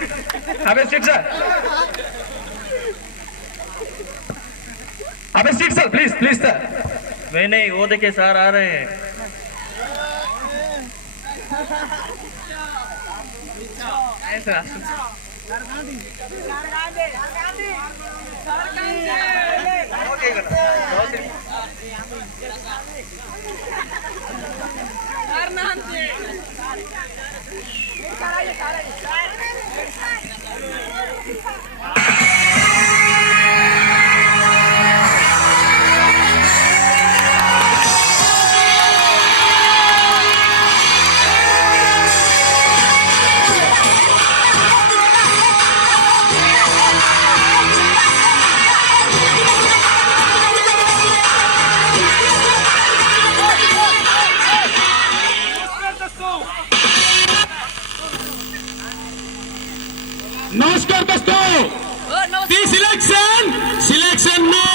Have a seat, sir. Have a seat, sir. Please, please, sir. मैं नहीं, वो देखे सर आ रहे हैं। नमस्कार दोस्तों, दी सिलेक्शन में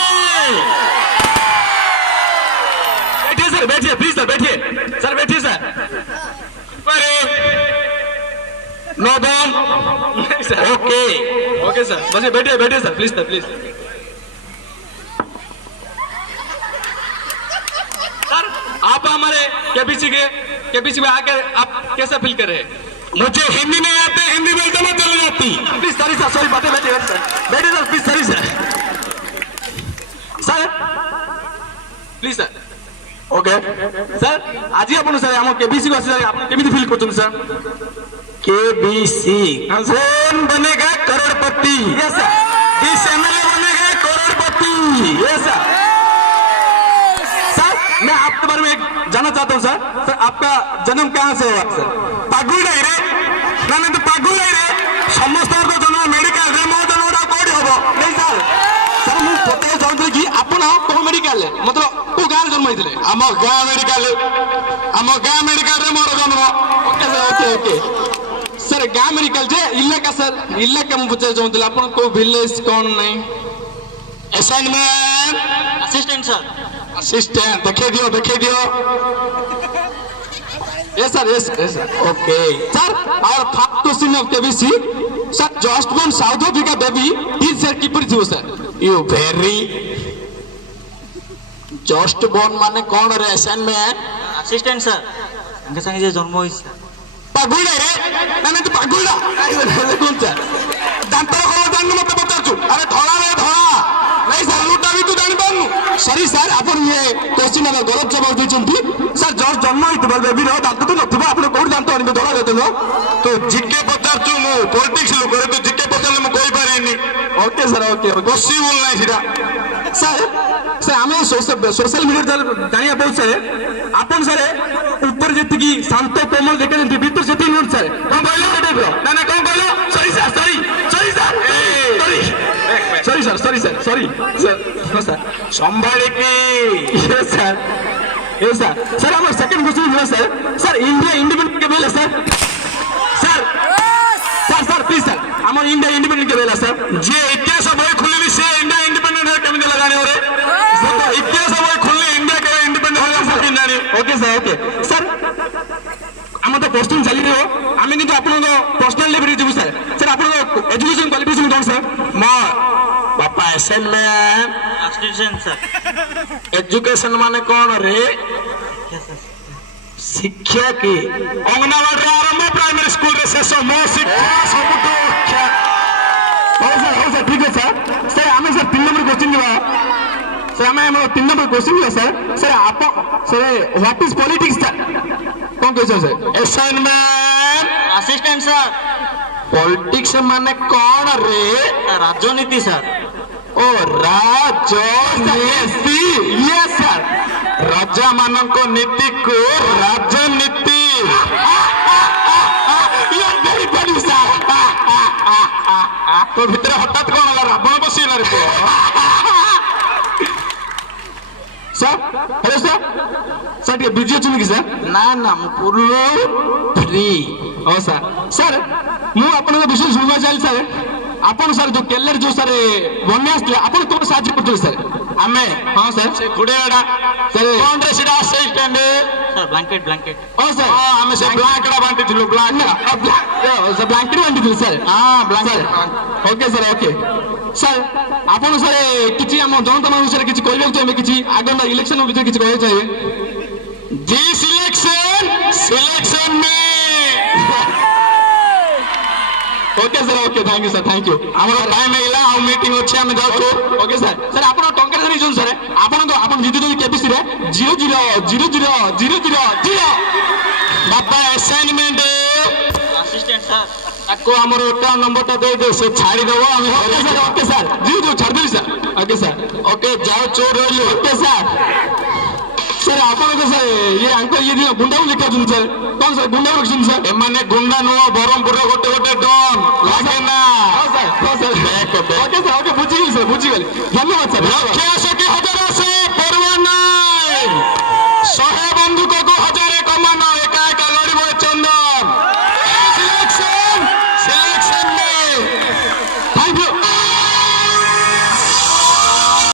बैठिए सर, बैठिए प्लीज सर, बैठिए सर, बैठिए sir. No ball sir. Okay okay sir, बस बैठिए बैठिए sir, please sir, please sir. आप हमारे केबीसी में आकर आप कैसा फील कर रहे हैं? मुझे हिंदी नहीं आते, हिंदी बोलते मैं चल जाती। प्लीज सॉरी सर, सॉरी, बैठे बैठे सर, बैठे sir, please sorry sir, sir please sir. Okay sir, आज ही अपन सर हम केबीसी को सर आप केमिति फील करछन sir? KBC Kaun Banega Crorepati? Yes sir. This MLA बनेगा करोड़पति। Yes sir. सर मैं आपके बारे में एक जानना चाहता हूँ सर। सर आपका जन्म कहाँ से हुआ सर? पागुलाई रे ना तो पागुलाई रे समस्त जन्म मेडिकल रे मो जन्म कोडी होबो नहीं सर। सर मैं पता चाहूँ कि आपण को मेडिकल मतलब को गाँव जन्म होइथिले? आम गाँ मेडिकल रे मोर जन्म। Okay sir, okay okay sir. गाँव मेडिकल जे इलाका सर, इलाका मैं पचार चाहूँ आपण को विलेज कौन नहीं? Assignment assistant sir. असिस्टेंट देखे दियो। Yes sir, yes sir. Okay. Sir, our first question of KBC, sir, just born South Africa baby, is sir keeper थियो sir. You very just born माने कौन रे? Assignment assistant sir. संगे संगे जे जन्म होइछ सर। पागुला रे ना तो पागुला कौन सर? दांतर को जान मत पचारछु। अरे धड़ा रे धड़ा नहीं सर, लुटा भी तू जानि पानु। सॉरी सर, आपण ये क्वेश्चन में गलत जवाब देछंती। सर जस्ट जन्म होइतबा बेबी रो दांत तो नथिबा, आपण कोड दांत आनिबे धड़ा देतलो। तो जिके पचारछु मु पॉलिटिक्स लो करे तो जिके पचारले मु कोइ पारेनी। ओके सर, ओके पॉसिबल नाही सिदा। सर हमें सोशल मीडिया जानिया बहुत सर। आपण सर ऊपर जेति की शांत कोमल देखे जंती भीतर सेति नोट सर कोन कहलो एटे ब्रो? ना कोन कहलो? Sorry sir, sorry sir, sorry sir. संभाले के यस सर। सर हमारा सेकंड क्वेश्चन है सर। सर इंडिया इंडिपेंडेंट के बेला सर? सर प्लीज सर, हमारा इंडिया इंडिपेंडेंट के बेला सर? जे इतिहास बही खुलली से इंडिया इंडिपेंडेंट है केमिति लगाने रे? तो इतिहास बही खुलली इंडिया के इंडिपेंडेंट होला सब जाने। Okay sir, okay sir. हम तो क्वेश्चन चली रही हो, आम नहीं आप पर्सनल लेवल जीव सर। सर आप एजुकेशन क्वालिफिकेशन कौन सर? बापा असाइनमेंट असिस्टेंट सर। एजुकेशन माने कौन रे? शिक्षा की अंगनवाड़ी आरंभ प्राइमरी स्कूल रे शेष मो शिक्षा सबुठ हो सर ठीक है सर। सर हमें सर 3 नंबर क्वेश्चन दिवा सर, हमें 3 नंबर क्वेश्चन दिया सर। सर आप sir what is politics sir? कौन question sir? Assignment assistant sir. Politics माने कौन रे? राजनीति सर। ओ राजनीति। Yes sir. राजा मानक नीति को राजनीति। Very funny sir. तो भितर हठात कौन होला? रावण बसिला रे पुओ। Sir hello sir. सर ये बिजी अछन कि सर? ना पूर्ण फ्री। हां सर मु आपन विषय सुनवा चाहली सर। आपन सर जो केलर जो सर बन्या आपन को साहाଯ୍य करते सर? ଆମେ ହଁ ସାର୍ ସେ ଘୋଡେଇଆଟା ସାର୍ କଣରେ ସେଟା ଆସେ ଷ୍ଟାଣ୍ଡ ସାର୍ ବ୍ଲାଙ୍କେଟ୍ ବ୍ଲାଙ୍କେଟ୍ ହଁ ସାର୍ ହଁ ଆମେ ସେ ବ୍ଲାଙ୍କଟା ବାଣ୍ଟିଥିଲୁ ବ୍ଲାଙ୍କ ବ୍ଲାଙ୍କେଟ୍ ବାଣ୍ଟିଥିଲେ ସାର୍ ହଁ blank okay sir okay sir ଆପଣ ସାର୍ କିଛି ଆମ ଜନତାମାନଙ୍କ ବିଷୟରେ କିଛି କହିବାକୁ ଚାହିଁବେ କିଛି ଆଗର ଇଲେକ୍ସନ ଭିତରେ କିଛି କହିବାକୁ ଚାହିଁବେ This election में okay sir okay thank you sir thank you ଆମର ଟାଇମ ହେଇଗଲା ଆଉ ମିଟିଂ ଅଛି ଆମେ ଯାଉଛୁ ଓକେ ସାର୍ ସାର୍ ଆପଣ ଟଙ୍କା ଜାଣିଛନ୍ତି ସାର୍ ଆପଣ ଜିତୁଛନ୍ତି କେବିସିରେ 0-0-0-0-0-0 ବାପା ଆସାଇନମେଣ୍ଟ ଆସିଷ୍ଟାଣ୍ଟ ସାର୍ ତାକୁ ଆମର ଓଟା ନମ୍ବରଟା ଦେଇଦେ ସେ ଛାଡିଦବ ଆମେ ଓକେ ସାର୍ ଜିତୁ ଛାଡ଼ିଦେବି ସାର୍ ଓକେ ସାର୍ ଓକେ ଯାଉଛୁ ରହିଲୁ ଓକେ ସାର୍ ସାର୍ ଆପଣଙ୍କ ସାର୍ ଇଏ ଆଙ୍କ ଇଏ ଦିନ ଗୁଣ୍ଡାକୁ ଲେଖାଉଛନ୍ତି ସାର୍ କଣ ସାର୍ ଗୁଣ୍ଡାକୁ ଲେଖୁଛନ୍ତି ସାର୍ ଏମାନେ ଗୁଣ୍ଡା ନୁହଁ ବ୍ରହ୍ମପୁରର ଗୋଟେ ଗୋଟେ ଡନ୍ ଲାଗେ ନା ହଁ ସାର୍ ଓକେ ସାର୍ ଓକେ ବୁଝିଗଲି ସାର୍ ବୁଝିଗଲି ଧନ୍ୟବାଦ ସାର୍ ଲକ୍ଷ୍ୟ